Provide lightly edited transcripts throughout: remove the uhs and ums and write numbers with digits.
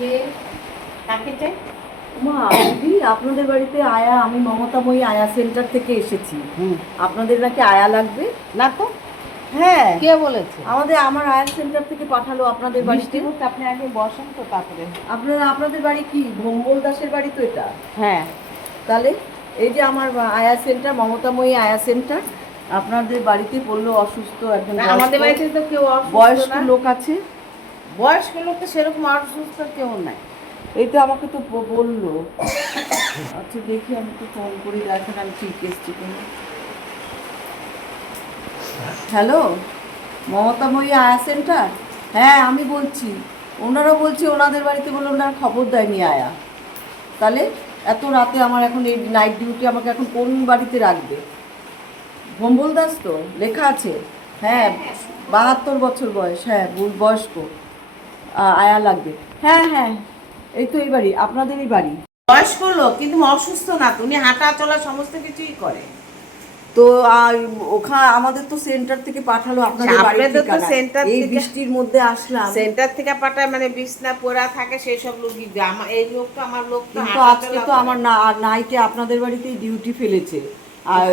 কে কাকে চাই? মা দিদি আপনাদের বাড়িতে আয়া, আমি মমতাময়ী আয়া সেন্টার থেকে এসেছি। আপনাদের নাকি আয়া লাগবে? না তো, হ্যাঁ, কে বলেছে? আমার আয়া সেন্টার থেকে পাঠালো আপনাদের বাড়িতে। বৃষ্টি আপনি আগে বসেন তো, তারপরে। আপনাদের বাড়ি কি ভম্বল দাসের বাড়ি তো এটা? হ্যাঁ, তাহলে এই যে আমার আয়া সেন্টার, মমতাময়ী আয়া সেন্টার, আপনাদের বাড়িতে বললো অসুস্থ একজন না, আমাদের বাড়িতে তো কেউ অসুস্থ বয়স্ক না। লোক আছে। বয়স্ক লোক তো সেরকম অসুস্থ কেউ নাই। এই তো আমাকে তো বললো। আচ্ছা দেখি, আমি তো ফোন করি, দেখেন আমি ঠিক এসছি কিনা। হ্যালো, মমতাময়ী আয়া সেন্টার? হ্যাঁ আমি বলছি। ওনারা বলছে ওনাদের বাড়িতে বলে ওনারা খবর দেয়নি আয়া। তাহলে এত রাতে আমার এখন এই নাইট ডিউটি, আমাকে এখন কোন বাড়িতে রাখবে? ভম্বল দাস তো লেখা আছে। হ্যাঁ, 72 বছর বয়স, হ্যাঁ বয়স্ক। আয়া লাগবে। হ্যাঁ হ্যাঁ, এই তো এই বাড়ি, আপনাদেরই বাড়ি। বয়স্ক লোক কিন্তু অসুস্থ না, উনি হাঁটা চলা সমস্ত কিছুই করে। তো ওখানে আমাদের তো সেন্টার থেকে পাঠালো আপনাদের বাড়িতে। আপনাদের তো সেন্টার এই থেকে- বৃষ্টির মধ্যে আসলাম। সেন্টার থেকে পাঠায় মানে বিছনা পড়া থাকে সেই সব লোকই দেয়। এই লোক তো আমার লোক তো কিন্তু হাঁটা আজকে চলা তো করে। আমার নাইটে আপনাদের বাড়িতেই ডিউটি ফেলেছে, আর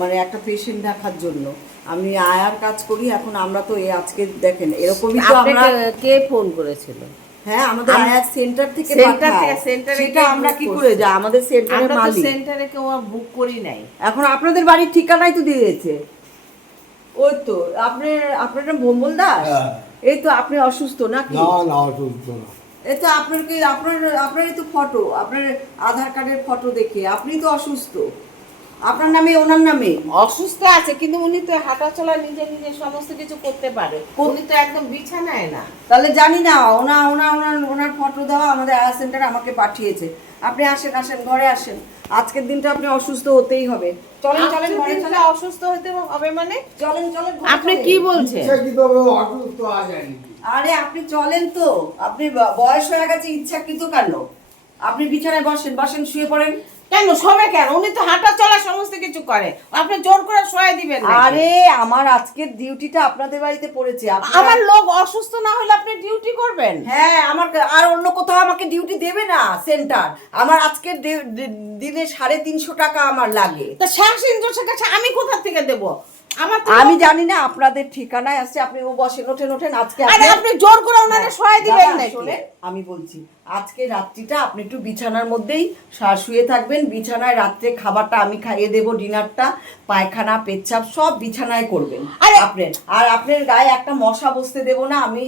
মানে একটা পেশেন্ট দেখার জন্য। আমি আয়ার কাজ করি এখন। আমরা তো আজকে দেখেন এরকমই তো আমরা। আপনাকে কে ফোন করেছিল? হ্যাঁ, আমাদের আয়ার সেন্টার থেকে সেন্টার পাঠায়। থেকে সেন্টারে সেটা আমরা কি করে যা, আমাদের সেন্টারের আমরা তো মালিক। সেন্টারে কেউ বুক করি নাই। এখন আপনাদের বাড়ির ঠিকানাই তো দিয়ে দিয়েছে। ওই তো আপনার নাম ভম্বল দাস? হ্যাঁ। এই তো আপনি অসুস্থ নাকি? না না, অসুস্থ না। এই তো আপনারই তো ফটো, আপনার আধার কার্ডের ফটো দেখে আপনি তো অসুস্থ। আপনার নামে ওনার নামে? অসুস্থ আছে কিন্তু উনি তো হাঁটা চলা নিজে নিজে সমস্ত কিছু করতে পারে। উনি তো একদম বিছানায় না। তাহলে জানি না, ওনার ফটো দেওয়া আমাদের আয়া সেন্টার আমাকে পাঠিয়েছে। আপনি আসেন ঘরে আসেন। আজকের দিনটা আপনি অসুস্থ হতেই হবে। চলেন ঘরে চলেন। অসুস্থ হতে হবে মানে? চলেন ঘরে আপনি চলেন। কি বলছেন? ইচ্ছাকৃতভাবে অসুস্থ হওয়া যায়নি। আরে আপনি চলেন তো, আপনি বয়স হয়ে গেছে, ইচ্ছাকৃত কেন? আপনি বিছানায় বসেন শুয়ে পড়েন। কেন সবে কেন? উনি তো হাঁটা চলা সমস্ত কিছু করে, আপনি জোর করে শোয়াই দিবেন নাকি? আরে আমার আজকের ডিউটিটা আপনাদের বাড়িতে পড়েছে। আমার লোক অসুস্থ না হলে আপনি ডিউটি করবেন? হ্যাঁ, আমার আর অন্য কোথাও আমাকে ডিউটি দেবে না সেন্টার। আমার আজকের দিনে 350 টাকা আমার লাগে। তা শাসিন্দোষের কাছে আমি কোথা থেকে দেব? আমার তো আমি জানি না আপনাদের ঠিকানায় আসছে। আপনি ওঠেন আজকে। আরে আপনি জোর করে ওনারে শোয়াই দিবেন দাদা, নাকি? শোনেন, আমি বলছি আজকে রাত্রিটা আপনি একটু বিছানার মধ্যেই শুয়ে থাকবেন। বিছানায় রাত্রে খাবারটা আমি খাইয়ে দেবো, ডিনারটা, পায়খানা পেচ্ছাপ সব বিছানায় করবেন আপনার গায়ে একটা মশা বসতে দেবো না আমি।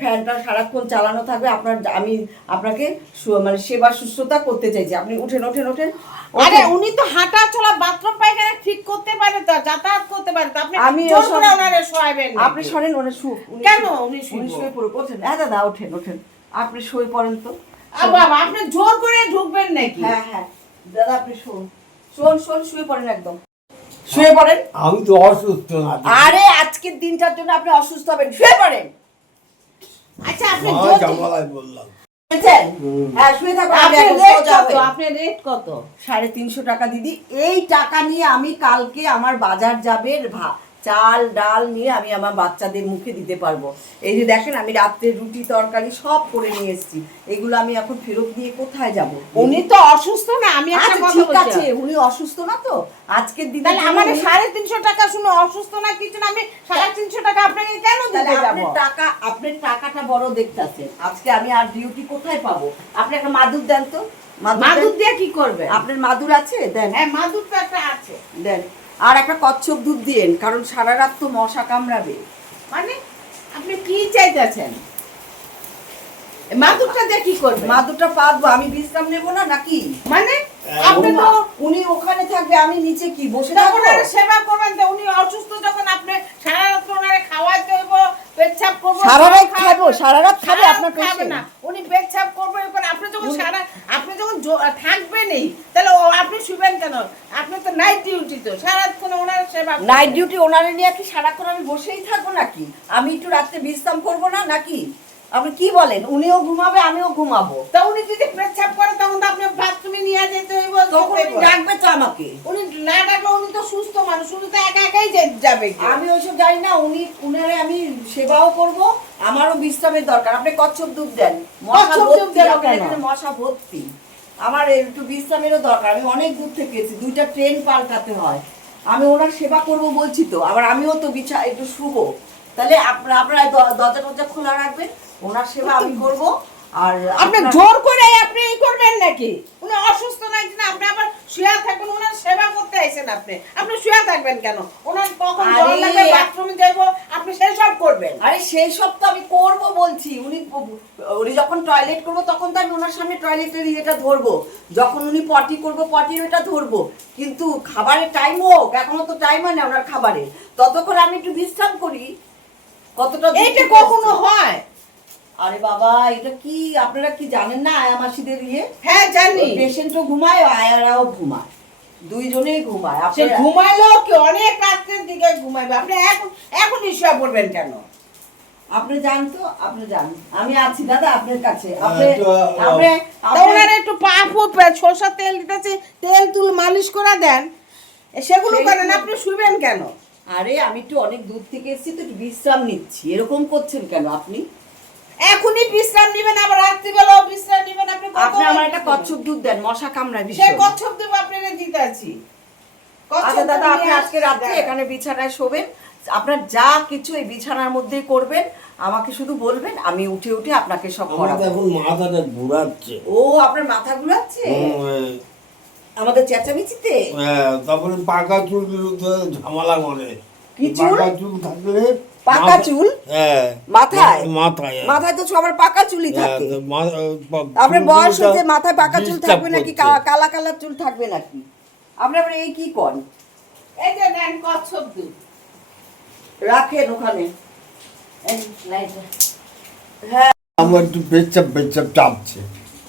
ফ্যানটা সারাক্ষণ চালানো থাকবে আমি আপনাকে মানে সেবা শুশ্রূষা করতে চাইছি। আপনি ওঠেন। আরে উনি তো হাঁটা চলা বাথরুম পায়খানা ঠিক করতে পারে, তো যাতায়াত করতে পারে, তো আপনি জোর করে ওনারে শোয়াবেন নাকি? আপনি শোনেন, কেন উনি শুয়ে পড়ুক। ওঠেন, হ্যাঁ দাদা ওঠেন, আপনি শুয়ে পড়েন তো। বাবা আপনি জোর করে ঢুকবেন নাকি? হ্যাঁ দাদা, আপনি শোন শুয়ে পড়েন, একদম শুয়ে পড়েন। আমি তো অসুস্থ না। আরে আজকের দিনটার জন্য আপনি অসুস্থ হবেন, শুয়ে পড়েন। আচ্ছা আপনি আমার জামালাই বললাম। হ্যাঁ শুয়ে থাকুন। আপনার রেট কত? 350 টাকা দিদি। এই টাকা নিয়ে আমি কালকে আমার বাজার যাবে, চাল ডাল নিয়ে আমি আমার বাচ্চাদের মুখে দিতে পারবো। এই যে দেখেন, আমি রাত্রে রুটি তরকারি সব করে নিয়ে এসেছি। এগুলো আমি এখন ফেরত দিয়ে কোথায় যাব? উনি তো অসুস্থ না, আমি একটা কথা ঠিক বলছি। আছে, উনি অসুস্থ না তো আজকের দিনে। তাহলে আমার 350 টাকা শুনে অসুস্থ না কিছু না, আমি 350 টাকা আপনাকে কেন দিতে যাব? আপনার টাকাটা বড় দেখতেছেন। আজকে আমি আর ডিউটি কোথায় পাবো? আপনি একটা মাদুর দেন তো। মাদুর দিয়ে কি করবে? আপনার মাদুর আছে? দেন। হ্যাঁ মাদুর তো একটা আছে। দেন। আর একটা কচ্ছপ দুধ দিয়েন, কারণ সারা রাত তো মশা কামড়াবে। মানে আপনি কি চাইতেছেন? মাদুরটা দিয়ে কি করবে? মাদুরটা পাতবো, আমি বিশ্রাম নেবো না নাকি? মানে আপনি তো উনি ওখানে থাকবে, আমি নিচে কি বসে তখন থাকবো? ওনার সেবা করবেন, তো উনি অসুস্থ যখন আপনি সারা রাত ওনারে খাওয়াইতে হইব, পেচ্ছাপ করবো। সারা রাত খাবে আপনার খাবে না, উনি পেচ্ছাপ করবে। এরপর আপনি যখন থাকবেনই, তাহলে আপনি শুবেন কেন? আপনি তো নাইট ডিউটি, তো সারাক্ষণ ওনার সেবা। নাইট ডিউটি ওনারে নিয়ে কি সারাক্ষণ আমি বসেই থাকবো নাকি? আমি একটু রাত্রে বিশ্রাম করবো না নাকি? আপনি কি বলেন? উনিও ঘুমাবে, আমিও ঘুমাবো। তা উনি যদি পেচ্ছাপ করে তখন তো আপনি বাথরুমে নিয়ে যেতে হইব। তখন উনি ডাকবে তো আমাকে। উনি না ডাকলে উনি তো সুস্থ মানুষ, উনি তো একা একাই যাবে। আমি ওইসব জানি না। উনারে আমি সেবাও করব, আমারও বিশ্রামের দরকার। আপনি কচ্ছপ দুধ দেন, মশা কচ্ছপ দুধ ভর্তি, দেবো আপনার কেন? এখানে মশা ভর্তি। আমার একটু বিশ্রামেরও দরকার। আমি অনেক দূর থেকে এসেছি, 2টা ট্রেন পাল্টাতে হয়। আমি ওনার সেবা করব বলছি তো, আবার আমিও তো একটু শুবো। তাহলে আপনারা দরজা টরজা খোলা রাখবেন, ওনার সেবা আমি করব। আর আপনি জোর করে আপনি এই করবেন নাকি? উনি অসুস্থ নাকি না, আপনি আবার শুয়ে থাকবেন, ওনার সেবা করতে আইছেন আপনি। আপনি শুয়ে থাকবেন কেন? ওনার কখন জল লাগবে, বাথরুমে যাব, আপনি সেই সব করবেন। আরে সেই সব তো আমি করব বলছি। উনি যখন টয়লেট করব তখন তো আমি ওনার সামনে টয়লেটের ইয়েটা ধরবো, যখন উনি পটি করব পটির ওটা ধরবো। কিন্তু খাবারের টাইম হোক, এখনো তো টাইম হয় না ওনার খাবারে, ততক্ষণ আমি একটু বিশ্রাম করি। কতটা এইটা কখনো হয়? আরে বাবা, এটা কি আপনারা কি জানেন না আয়া মাসিদের ইয়ে? হ্যাঁ জানি। পেশেন্টও ঘুমায়, আয়ারাও ঘুমায়, দুইজনেই ঘুমায়। সে ঘুমাইলো কি অনেক রাতের দিকে ঘুমাইবে, আপনি এখনই শুয়ে পড়বেন কেন? আপনি জান তো, আপনি জান আমি আছি দাদা আপনার কাছে। ওনার একটু পা ফুপে সরষের তেল দিতেছে, তেল তুল মালিশ করে দেন, সেগুলো করেন, আপনি শুবেন কেন? আরে আমি একটু অনেক দূর থেকে এসেছি তো, একটু বিশ্রাম নিচ্ছি। এরকম করছেন কেন আপনি? এখনই বিশ্রাম নেবেন, আবার রাত্রিবেলাও বিশ্রাম নেবেন। আপনি আমার একটা কচ্ছপ দুধ দেন, মশা কামড়ায় সে ভীষণ। কচ্ছপ দেব আপনাকে দিতেছি। আচ্ছা দাদা, আপনি আজকে রাত্রে এখানে বিছানায় শোবেন। আপনার যা কিছু এই বিছানার মধ্যেই করবেন, আমাকে শুধু বলবেন, আমি উঠে উঠে আপনাকে সব আমার করাবো। তো এখন মাথাটা ঘুরাচ্ছে। ও, আপনার মাথা ঘুরাচ্ছে আমাদের চেঁচামেচিতে? তারপরে পাকা চুলগুলো তো ঝামেলা করে। কি চুল? পাকা চুল থাকলে পাকা চুল? হ্যাঁ, মাথায়? মাথায় মাথায় তো সবার পাকা চুলই থাকে। আপনার চুলগুলো বয়স হয়েছে, মাথায় পাকা চুল disturb থাকবে নাকি করছে। কালা কালা চুল থাকবে নাকি? আপনি আবার এই কি করেন? এই যে নেন কচ্ছপ দুধ। রাখেন ওখানে। এই লাইট। হ্যাঁ, আমার একটু পেচ্ছাপ চাপছে।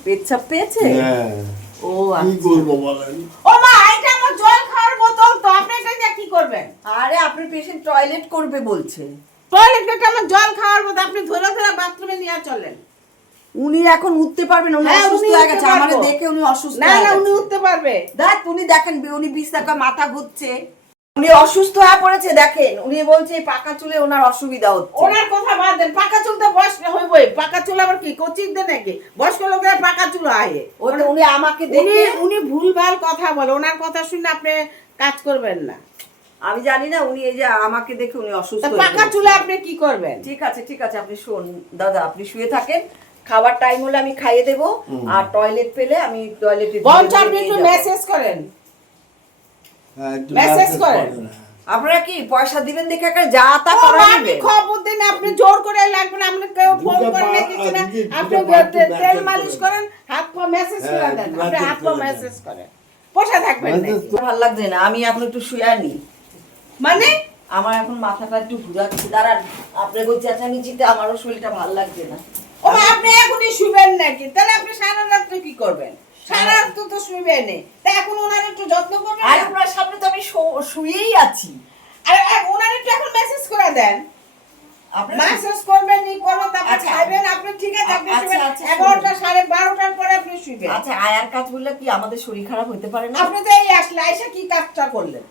পেচ্ছাপ পেয়েছে? হ্যাঁ, ও কি আচ্ছা। করবো বলেন? ও মা, এটা আমার জল খাওয়ার বোতল তো, আপনি এটা দিয়ে কি করবেন? আরে আপনার পেশেন্ট টয়লেট করবে বলছে। টয়লেটটা আমার জল খাওয়ার বোতল, আপনি ধরে ধরে বাথরুমে নিয়ে চলেন। উনি এখন উঠতে পারবেন? উনি হ্যাঁ, অসুস্থ উনি হয়ে উঠতে গেছে, পারবো। আমারে দেখে উনি অসুস্থ না হয়ে না, গেছে। উনি উঠতে পারবে। দেখ, উনি দেখেন উনি বিছানা মাথা ঘুরছে, উনি অসুস্থ হয়ে পড়েছে। দেখেন উনি বলছে এই পাকা চুলে ওনার অসুবিধা হচ্ছে। ওনার কথা বাদ দেন, পাকা চুল তো বয়স হইবই। পাকা চুল আবার কি কচির দেন নাকি? বয়স্ক লোকের পাকা চুল আয়ে। ও তো উনি আমাকে উনি দেখে, উনি ভুলভাল কথা বলে, ওনার কথা শুনে আপনি কাজ করবেন না। আমি জানি না, উনি এই যে আমাকে দেখে উনি অসুস্থ তা হয়ে পাকা পড়েছে। চুলে আপনি কি করবেন? ঠিক আছে, আপনি শোন দাদা, আপনি শুয়ে থাকেন। খাবার টাইম হলে আমি খাইয়ে দেব, আর টয়লেট পেলে আমি টয়লেটে বঞ্চ আপনি একটু মেসেজ করেন, মেসেজ করেন। আপনারা কি পয়সা দিবেন দেখে একটা যা তা ও করা মা, আপনি নেবেন? খবর দেন, আপনি জোর করে লাগবে না, আপনি কেউ ফোন দুটো করে পা- দিচ্ছেন না, দিদি, দুটো আপনি পা একটু তেল message মালিশ করেন। করেন, হাত পা মেসেজ হ্যাঁ, করে দেন, একটু আপনি message হাত পা করে দেন। মেসেজ করেন, বসে থাকবেন না। Message ভালো লাগছে না, আমি এখন একটু শুয়ে আনি। মানে আমার এখন মাথাটা একটু ঘুরাচ্ছে, দাঁড়ান। আপনার ওই চেঁচামেচিতে আমারও শরীরটা ভালো লাগছে না। ও মা, আপনি এখনই শুবেন নাকি? তাহলে আপনি সারা রাত্রে কি করবেন? সারা রাত তো শুবেন, তা এখন ওনার একটু যত্ন করবেন আর না? আপনার সামনে তো আমি শুয়েই আছি। আর ওনার একটু এখন মেসেজ করে দেন। আপনার মেসেজ করবেন, ই করবেন, তারপর আচ্ছা। খাইবেন, আপনি ঠিক আছে, আপনি আচ্ছা, শুবেন। আচ্ছা, 11টা 12:30 পরে আপনি শুবেন। আচ্ছা, আয়ার কাজ বললে কি আমাদের শরীর খারাপ হতে পারে না? আপনি তো এই আসলে আইসা কি কাজটা করলেন?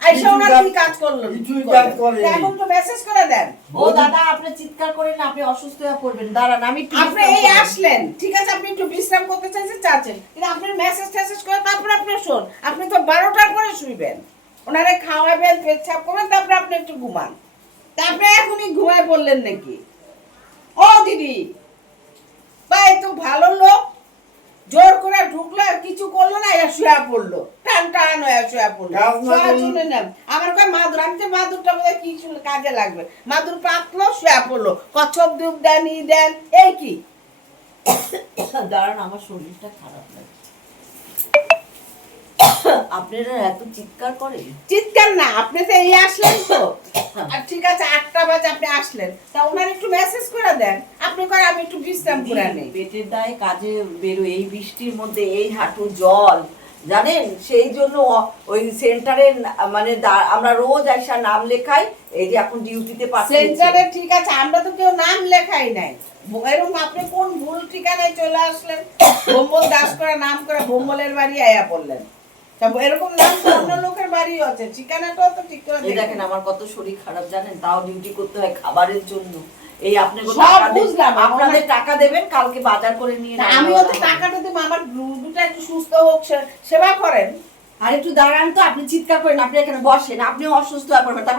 আইসা কিছু ওনার কাজ- কি কাজ করলেন? কিছুই কি কাজ করলেন? করেনি। তা এখন তো মেসেজ করে দেন। ও দাদা, আপনি চিৎকার করেন না, আপনি অসুস্থ হয়ে পড়বেন। দাঁড়ান, আমি একটু আপনি বিশ্রাম এই করি। আসলেন, ঠিক আছে, আপনি একটু বিশ্রাম করতে চাচ্ছেন, কিন্তু আপনি মেসেজ করে তারপর আপনি শোন, আপনি তো 12টার পরে শুইবেন, ওনারে খাওয়াবেন, পেচ্ছাপ করবেন, তারপরে আপনি একটু ঘুমান। তা আপনি এখনই ঘুমায় বললেন নাকি? ও দিদি ভাই, তো ভালো লোক, জোর করে ঢুকলো, আর কিছু করলো না, এরা শুয়ে পড়লো, টান টান হয়ে শুয়ে পড়লো। কাজ না শোয়া করলে- শুনে নেন। আমার কয় মাদুর, আমি তো মাদুরটা বোধহয় কি শুনে কাজে লাগবে, মাদুর পাতলো, শুয়ে পড়লো, কচ্ছপ দুধ দেন, ই দেন, এই কি? দাঁড়ান, আমার শরীরটা খারাপ লাগছে। আপনারা এত চিৎকার করেন? চিৎকার না, আপনি তো এই আসলেন তো, আর ঠিক আছে 8টা বাজে আপনি আসলেন, তা ওনার একটু মেসেজ করে দেন, আপনি করে আমি একটু বিশ্রাম করে নেই। পেটের দায়ে কাজে বেরো, এই বৃষ্টির মধ্যে এই হাঁটু জল, জানেন সেই জন্য ওই সেন্টারে মানে আমরা রোজ আইসা নাম লেখাই, এই যে এখন ডিউটিতে পাঠিয়েছি। সেন্টারে ঠিক আছে, আমরা তো কেউ নাম লেখাই নাই। এরকম আপনি কোন ভুল ঠিকানায় চলে আসলেন? ভোম্বল দাস করে নাম করে ভোম্বলের বাড়ি আয়া পড়লেন। তা এরকম নাম তো অন্য লোকের বাড়িও আছে, ঠিকানাটাও তো ঠিক করে এই দেখেন। দেখেন আমার কত শরীর খারাপ জানেন, তাও ডিউটি করতে হয় খাবারের জন্য। এই আপনি সব বুঝলাম, আপনাদের টাকা দেবেন, কালকে বাজার করে নিয়ে তা নেবেন। আমিও তো টাকাটা দেবো, আমার দুটা একটু সুস্থ হোক, সেবা করেন। আর একটু দাঁড়ান তো, আপনি চিৎকার করেন, আপনি এখানে বসেন, আপনি অসুস্থ হয়ে পড়বেন, তারপরে